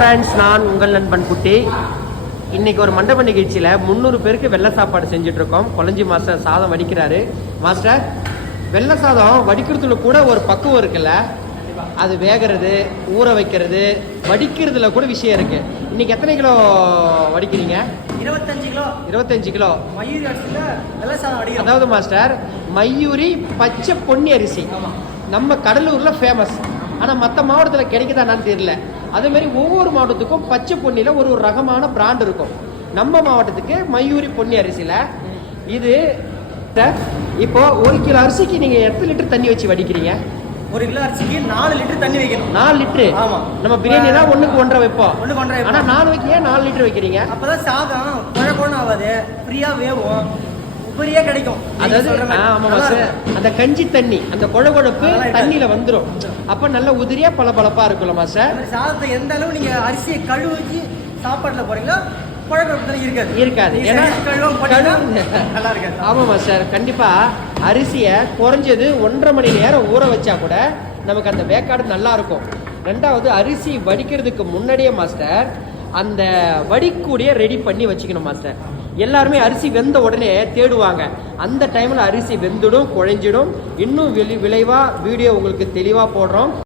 Friends, நான் உங்கள் நண்பன் குட்டி. இன்னைக்கு ஒரு மண்டப நிகழ்ச்சியில் 300 பேருக்கு வெள்ளை சாப்பாடு செஞ்சுட்டு இருக்கோம். கொளஞ்சி மாஸ்டர் சாதம் வடிக்கிறாரு. மாஸ்டர், வெள்ளை சாதம் வடிக்கிறதுல கூட ஒரு பக்குவம் இருக்குல்ல, அது வேகிறது, ஊற வைக்கிறது, வடிக்கிறதுல கூட விஷயம் இருக்கு. இன்னைக்கு எத்தனை கிலோ வடிக்கிறீங்க? 25 கிலோ. 25 கிலோ மயூரி அரிசியில் வெள்ளை சாதம் வடிக்கிறோம். அதாவது மாஸ்டர், மயூரி பச்சை பொன்னி அரிசி நம்ம கடலூர்ல ஃபேமஸ். ஆனா மற்ற மாவட்டத்தில் கிடைக்குதான்னு தெரியல. அதே மாதிரி ஒவ்வொரு மாவட்டத்துக்கும் பச்சை பொன்னியில ஒரு ஒரு ரகமான பிராண்ட் இருக்கும். நம்ம மாவட்டத்துக்கு மயூரி பொன்னி அரிசியில இது. இப்போ 1 கிலோ அரிசிக்கு நீங்க எத்தனை லிட்டர் தண்ணி வச்சு வடிக்கிறீங்க? 1 கிலோ அரிசிக்கு 4 லிட்டர் தண்ணி வைக்கணும். 4 லிட்டர்? ஆமா. நம்ம பிரியாணி தான் 1க்கு 1.5 வைப்போம். 1க்கு 1.5. ஆனா 4 வைக்க 4 லிட்டர் வைக்கிறீங்க. அப்பதான் சாதம் குழப்பம் ஆகாது, ஃப்ரீயா வேவும், உபரியா கிடைக்கும். அதாவது அந்த கஞ்சி தண்ணி, அந்த குழகுழப்பு தண்ணியில வந்துடும். அப்ப நல்ல உதிரியா பளபளப்பா இருக்குல்ல மாஸ்டர். சாதத்தை எந்த அளவு நீங்க அரிசியை கழுவி சாப்பாட்டுல போறீங்களோ இருக்காது. ஆமா மாஸ்டர், கண்டிப்பா அரிசியை குறைஞ்சது 1.5 மணி நேரம் ஊற வச்சா கூட நமக்கு அந்த வேக்காடு நல்லா இருக்கும். ரெண்டாவது, அரிசி வடிக்கிறதுக்கு முன்னாடியே மாஸ்டர் அந்த வடிக்கூடிய ரெடி பண்ணி வச்சுக்கணும் மாஸ்டர். எல்லாருமே அரிசி வெந்த உடனே தேடுவாங்க. அந்த டைம்ல அரிசி வெந்துடும், குழைஞ்சிடும். இன்னும் விளைவா வீடியோ உங்களுக்கு தெளிவா போடுறோம்.